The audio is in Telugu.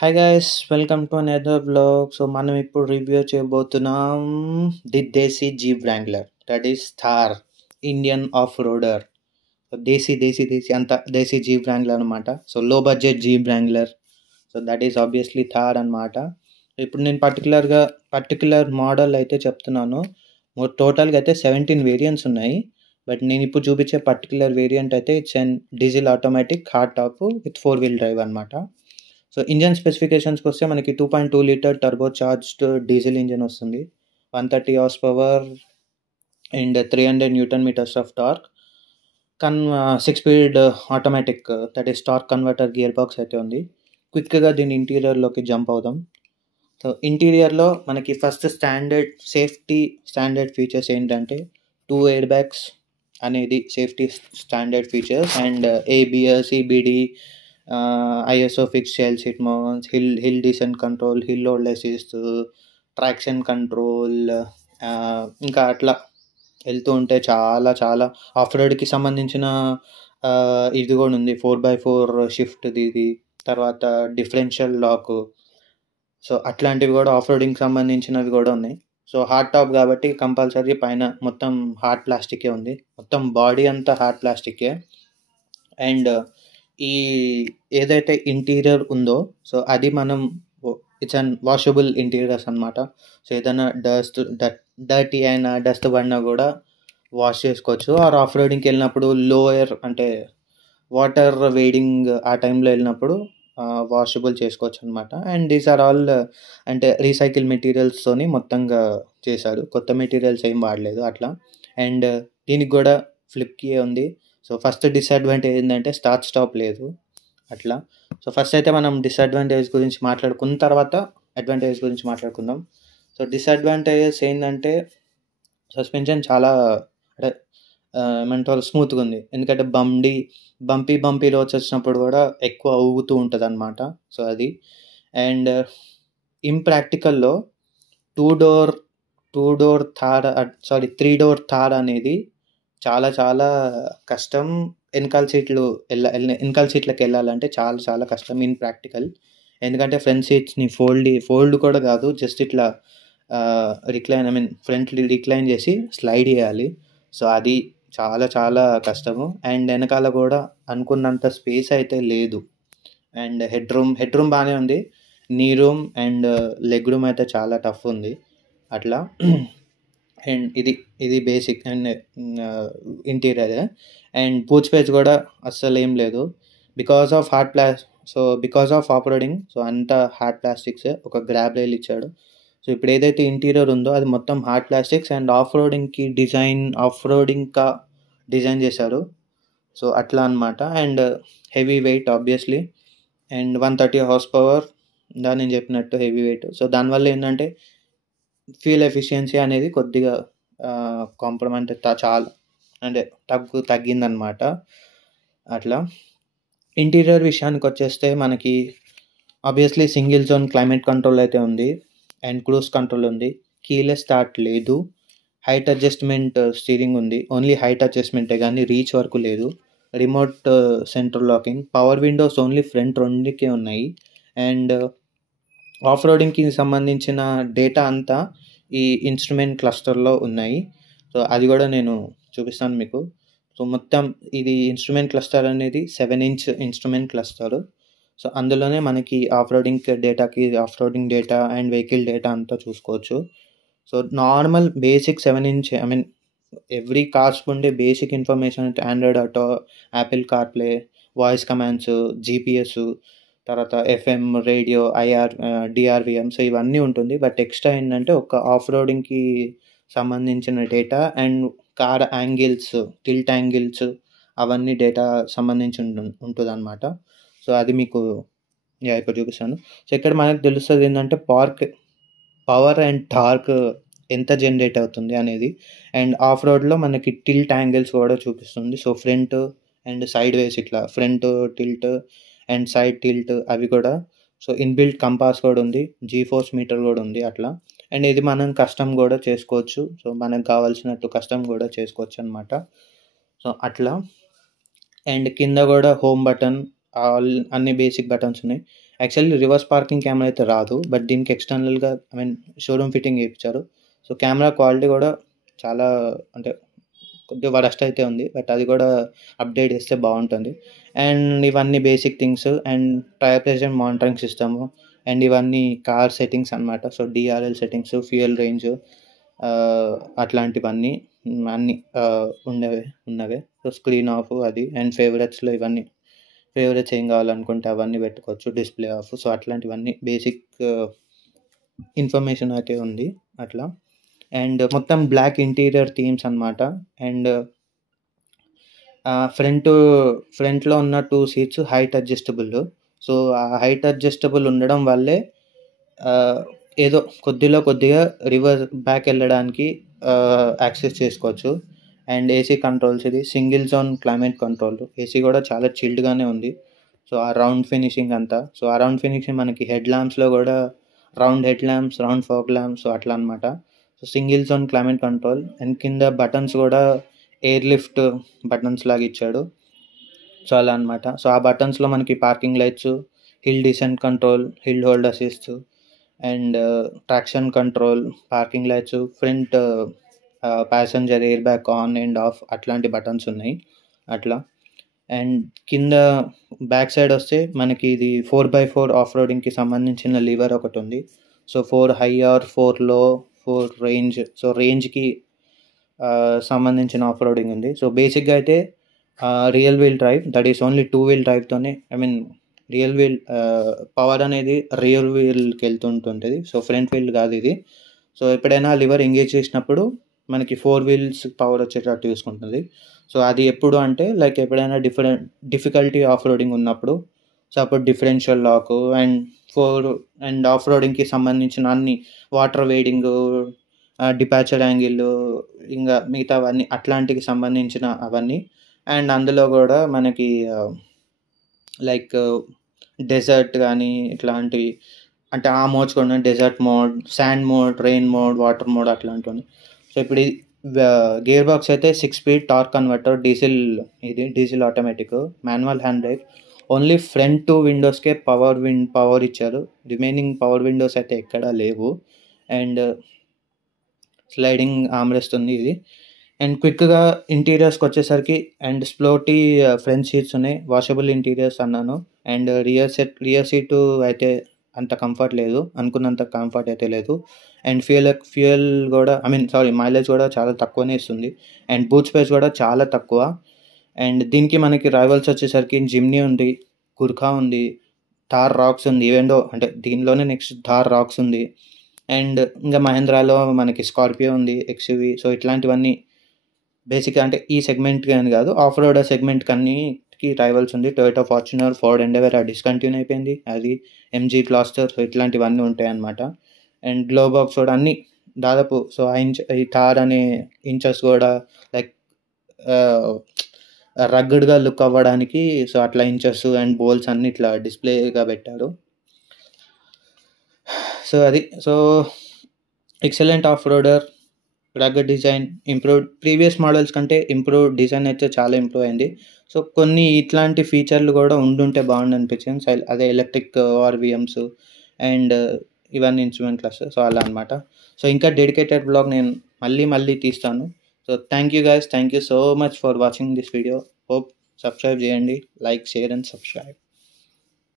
Hi guys, welcome to another blog. So మనం ఇప్పుడు రివ్యూ చేయబోతున్నాం the desi Jeep Wrangler, that is Thar Indian off roader. Desi అంత దేశీ జీప్ వ్రాంగ్లర్ అనమాట. So low budget Jeep Wrangler, so that is obviously Thar అనమాట. ఇప్పుడు నేను పర్టికులర్ మోడల్ అయితే చెప్తున్నాను. టోటల్గా అయితే 17 వేరియంట్స్ ఉన్నాయి. బట్ నేను ఇప్పుడు చూపించే పర్టికులర్ వేరియంట్ అయితే it's and diesel automatic hard top with 4-wheel drive అనమాట. సో ఇంజన్ స్పెసిఫికేషన్స్కి వస్తే మనకి 2.2 litre turbo charged diesel engine వస్తుంది, 130 horse power and 300 newton metres of torque. 6 speed automatic, that is torque converter gear box అయితే ఉంది. క్విక్గా దీని ఇంటీరియర్లోకి జంప్ అవుదాం. సో ఇంటీరియర్లో మనకి ఫస్ట్ స్టాండర్డ్ ఫీచర్స్ ఏంటంటే 2 ఎయిర్ బ్యాగ్స్ అనేది safety standard features, and ABS, EBD, ISO fix child seat mounts, hill descent control, hill hold assist, traction control, ఇంకా అట్లా వెళ్తూ ఉంటే చాలా చాలా ఆఫ్ రోడ్కి సంబంధించిన ఇది కూడా ఉంది. 4x4 షిఫ్ట్ది ఇది, తర్వాత డిఫరెన్షియల్ లాక్. సో అట్లాంటివి కూడా ఆఫ్ రోడింగ్కి సంబంధించినవి కూడా ఉన్నాయి. సో హార్డ్ టాప్ కాబట్టి కంపల్సరీ పైన మొత్తం హార్డ్ ప్లాస్టికే ఉంది, మొత్తం బాడీ అంతా హార్డ్ ప్లాస్టికే. అండ్ ఈ ఏదైతే ఇంటీరియర్ ఉందో సో అది మనం ఇట్స్ అండ్ వాషబుల్ ఇంటీరియర్స్ అనమాట. సో ఏదైనా డర్టీ అయినా డస్ట్ పడినా కూడా వాష్ చేసుకోవచ్చు. ఆర్ ఆఫ్ రోడింగ్కి వెళ్ళినప్పుడు లోయర్ అంటే వాటర్ వేడింగ్ ఆ టైంలో వెళ్ళినప్పుడు వాషబుల్ చేసుకోవచ్చు అనమాట. అండ్ దీస్ ఆర్ ఆల్ అంటే రీసైకిల్ మెటీరియల్స్తోని మొత్తంగా చేశారు, కొత్త మెటీరియల్స్ ఏం వాడలేదు అట్లా. అండ్ దీనికి కూడా ఫ్లిప్ కీ ఉంది. సో ఫస్ట్ డిసడ్వాంటేజ్ ఏంటంటే స్టార్ట్ స్టాప్ లేదు అట్లా. సో ఫస్ట్ అయితే మనం డిసడ్వాంటేజ్ గురించి మాట్లాడుకున్న తర్వాత అడ్వాంటేజ్ గురించి మాట్లాడుకుందాం. సో డిసడ్వాంటేజెస్ ఏంటంటే సస్పెన్షన్ చాలా అంటే ఏమంటారు స్మూత్గా ఉంది, ఎందుకంటే బంపీ రోడ్స్ వచ్చినప్పుడు కూడా ఎక్కువ ఊగుతూ ఉంటుంది అనమాట. సో అది. అండ్ ఇంప్రాక్టికల్లో 3 డోర్ థార్ అనేది చాలా చాలా కష్టం. వెనకాల సీట్లకు వెళ్ళాలంటే చాలా చాలా కష్టం ఇన్ ప్రాక్టికల్. ఎందుకంటే ఫ్రంట్ సీట్స్ని ఫోల్డ్ కూడా కాదు, జస్ట్ ఇట్లా ఫ్రంట్ రిక్లైన్ చేసి స్లైడ్ చేయాలి. సో అది చాలా చాలా కష్టము. అండ్ వెనకాల కూడా అనుకున్నంత స్పేస్ అయితే లేదు. అండ్ హెడ్ రూమ్ బాగానే ఉంది, నీ రూమ్ అండ్ లెగ్ రూమ్ అయితే చాలా టఫ్ ఉంది అట్లా. అండ్ ఇది basic and interior. And boot space కూడా అస్సలు ఏం లేదు because of off roading. So అంతా హార్డ్ ప్లాస్టిక్స్, ఒక గ్రాబ్ రైల్ ఇచ్చాడు. సో ఇప్పుడు ఏదైతే ఇంటీరియర్ ఉందో అది మొత్తం హార్డ్ ప్లాస్టిక్స్ అండ్ ఆఫ్ రోడింగ్గా డిజైన్ చేశారు. సో అట్లా అనమాట. And heavy weight obviously, and 130 horse power, నేను చెప్పినట్టు హెవీ వెయిట్. సో దానివల్ల ఏంటంటే ఫ్యూయల్ ఎఫిషియన్సీ అనేది కొద్దిగా కాంప్రమైజ్ చాలా అంటే తగ్గిందనమాట అట్లా. ఇంటీరియర్ విషయానికి వచ్చేస్తే మనకి obviously single zone climate control అయితే ఉంది, అండ్ క్రూజ్ కంట్రోల్ ఉంది. కీలెస్ స్టార్ట్ లేదు. హైట్ అడ్జస్ట్మెంట్ స్టీరింగ్ ఉంది, ఓన్లీ హైట్ అడ్జస్ట్మెంటే కానీ రీచ్ వరకు లేదు. Remote central locking, power windows only front రెండుకే ఉన్నాయి. అండ్ ఆఫ్ రోడింగ్కి సంబంధించిన డేటా అంతా ఈ ఇన్స్ట్రుమెంట్ క్లస్టర్లో ఉన్నాయి. సో అది కూడా నేను చూపిస్తాను మీకు. సో మొత్తం ఇది ఇన్స్ట్రుమెంట్ క్లస్టర్ అనేది 7-inch ఇన్స్ట్రుమెంట్ క్లస్టర్. సో అందులోనే మనకి off roading data and vehicle data అంతా చూసుకోవచ్చు. So normal basic 7-inch every cars ఉండే బేసిక్ ఇన్ఫర్మేషన్ అంటే Android auto, Apple CarPlay, voice commands, GPS, తర్వాత ఎఫ్ఎం రేడియో, డిఆర్విఎం, సో ఇవన్నీ ఉంటుంది. బట్ ఎక్స్ట్రా ఏంటంటే ఒక ఆఫ్ రోడింగ్కి సంబంధించిన data and car angles, tilt angles, అవన్నీ డేటా సంబంధించి ఉంటుంది అనమాట. సో అది మీకు ఇప్పుడు చూపిస్తాను. సో ఇక్కడ మనకు తెలుస్తుంది ఏంటంటే పవర్ అండ్ టార్క్ ఎంత జనరేట్ అవుతుంది అనేది. అండ్ ఆఫ్ రోడ్లో మనకి టిల్ట్ యాంగిల్స్ కూడా చూపిస్తుంది. So front and side ways, ఇట్లా front tilt and side tilt అవి కూడా. సో ఇన్బిల్ట్ కంపాస్ కూడా ఉంది, G-ఫోర్స్ మీటర్ కూడా ఉంది అట్లా. అండ్ ఇది మనం కస్టమ్ కూడా చేసుకోవచ్చు. సో మనకు కావాల్సినట్టు కస్టమ్ కూడా చేసుకోవచ్చు అనమాట. సో అట్లా. అండ్ కింద కూడా హోమ్ బటన్, అన్ని బేసిక్ బటన్స్ ఉన్నాయి. యాక్చువల్లీ రివర్స్ పార్కింగ్ కెమెరా అయితే రాదు, బట్ దీనికి ఎక్స్టర్నల్గా షోరూమ్ ఫిట్టింగ్ చేయించారు. సో కెమెరా క్వాలిటీ కూడా చాలా అంటే కొద్దిగా వరస్ట్ అయితే ఉంది, బట్ అది కూడా అప్డేట్ చేస్తే బాగుంటుంది. అండ్ ఇవన్నీ basic things, and tyre pressure monitoring system, and ఇవన్నీ కార్ సెట్టింగ్స్ అనమాట. So DRL settings, fuel range, అట్లాంటివన్నీ అన్నీ ఉన్నవే. సో స్క్రీన్ ఆఫ్ అది, అండ్ ఫేవరెట్స్లో ఇవన్నీ ఫేవరెట్స్ ఏం కావాలనుకుంటే అవన్నీ పెట్టుకోవచ్చు, డిస్ప్లే ఆఫ్. సో అట్లాంటివన్నీ బేసిక్ ఇన్ఫర్మేషన్ అయితే ఉంది అట్లా. అండ్ మొత్తం బ్లాక్ ఇంటీరియర్ థీమ్స్ అనమాట. అండ్ ఫ్రంట్లో ఉన్న 2 సీట్స్ హైట్ అడ్జస్టబుల్. సో ఆ హైట్ అడ్జస్టబుల్ ఉండడం వల్లే ఏదో కొద్దిగా రివర్స్ బ్యాక్ వెళ్ళడానికి యాక్సెస్ చేసుకోవచ్చు. అండ్ ఏసీ కంట్రోల్స్, ఇది single zone climate control. AC కూడా చాలా చిల్డ్గానే ఉంది. సో ఆ రౌండ్ ఫినిషింగ్ అంతా, సో ఆ రౌండ్ ఫినిషింగ్ మనకి హెడ్ ల్యాంప్స్లో కూడా round head lamps, round fog lamps, so అట్లా అనమాట. So single zone climate control. And కింద బటన్స్ కూడా ఎయిర్ లిఫ్ట్ బటన్స్ లాగా ఇచ్చాడు. సో అలా అనమాట. సో ఆ బటన్స్లో మనకి parking lights, hill descent control, hill hold assist, and traction control, parking lights, front passenger air bag on and of, అట్లాంటి బటన్స్ ఉన్నాయి అట్లా. అండ్ కింద బ్యాక్ సైడ్ వస్తే మనకి ఇది 4x4 ఆఫ్ రోడింగ్కి సంబంధించిన లీవర్ ఒకటి ఉంది. సో 4 హై ఆర్ 4 లో, 4 రేంజ్. సో రేంజ్కి సంబంధించిన ఆఫ్ రోడింగ్ ఉంది. సో బేసిక్గా అయితే rear wheel drive, that is only 2 wheel డ్రైవ్తోనే, రియల్ వీల్ పవర్ అనేది రియల్ వీల్కి వెళ్తుంటుంది. సో ఫ్రంట్ వీల్ కాదు ఇది. సో ఎప్పుడైనా లివర్ ఎంగేజ్ చేసినప్పుడు మనకి 4 వీల్స్ పవర్ వచ్చేటట్టు చూసుకుంటుంది. సో అది ఎప్పుడు అంటే లైక్ ఎప్పుడైనా డిఫికల్టీ ఆఫ్ రోడింగ్ ఉన్నప్పుడు, సో అప్పుడు డిఫరెన్షియల్ లాక్ అండ్ ఆఫ్ రోడింగ్కి సంబంధించిన అన్ని వాటర్ వేడింగ్, డిపాచర్ యాంగిల్, ఇంకా మిగతావన్నీ అట్లాంటికి సంబంధించిన అవన్నీ. అండ్ అందులో కూడా మనకి లైక్ డెజర్ట్ కానీ ఇట్లాంటివి, అంటే ఆ మోడ్స్ కూడా desert mode, sand mode, rain mode, water mode అట్లాంటివి. సో ఇప్పుడు గేర్ బాక్స్ అయితే 6 speed torque converter, diesel automatic, manual hand brake. Only front 2 విండోస్కే పవర్ ఇచ్చారు, రిమైనింగ్ పవర్ విండోస్ అయితే ఎక్కడా లేవు. అండ్ స్లైడింగ్ ఆర్మ్రెస్ట్ ఉంది ఇది. అండ్ క్విక్గా ఇంటీరియర్స్కి వచ్చేసరికి, అండ్ స్పోర్టీ ఫ్రంట్ సీట్స్ ఉన్నాయి, వాషబుల్ ఇంటీరియర్స్ అన్నాను. అండ్ రియర్ సీటు అయితే అంత కంఫర్ట్ లేదు, అనుకున్నంత కంఫర్ట్ అయితే లేదు. అండ్ ఫ్యూయల్ కూడా మైలేజ్ కూడా చాలా తక్కువనే ఇస్తుంది. అండ్ బూట్ స్పేస్ కూడా చాలా తక్కువ. అండ్ దీనికి మనకి రైవల్స్ వచ్చేసరికి జిమ్నీ ఉంది, కుర్కా ఉంది, థార్ రాక్స్ ఉంది, ఈవెండో అంటే దీనిలోనే నెక్స్ట్ థార్ రాక్స్ ఉంది. అండ్ ఇంకా మహేంద్రాలో మనకి స్కార్పియో ఉంది, ఎక్స్యూవీ. సో ఇట్లాంటివన్నీ బేసిక్గా అంటే ఈ సెగ్మెంట్కి అని కాదు, ఆఫ్ రోడ్ సెగ్మెంట్కి అన్నిటికి రైవల్స్ ఉంది. Toyota Fortuner, Ford endeavour discontinue అయిపోయింది, అది ఎంజీ క్లాస్టర్. సో ఇట్లాంటివన్నీ ఉంటాయి అన్నమాట. అండ్ గ్లో బాక్స్ కూడా అన్నీ దాదాపు, సో ఈ థార్ అనే ఇంచెస్ కూడా లైక్ రగ్గడ్గా లుక్ అవ్వడానికి, సో అట్లా ఇంచెస్ అండ్ బోల్స్ అన్ని ఇట్లా డిస్ప్లేగా పెట్టారు. సో అది, so excellent off roader, rugged design, improved previous models కంటే ఇంప్రూవ్డ్ డిజైన్ అయితే చాలా ఇంప్రూవ్ అయింది. సో కొన్ని ఇట్లాంటి ఫీచర్లు కూడా ఉండుంటే బాగుండు అనిపించింది. అదే ఎలక్ట్రిక్ ఆర్విఎమ్స్ అండ్ ఇవన్నీ ఇన్స్ట్రుమెంట్ క్లస్టర్. సో అలా అనమాట. సో ఇంకా డెడికేటెడ్ బ్లాగ్ నేను మళ్ళీ తీస్తాను. So thank you guys, thank you so much for watching this video. Hope subscribe చేయండి, లైక్, షేర్ అండ్ సబ్స్క్రైబ్.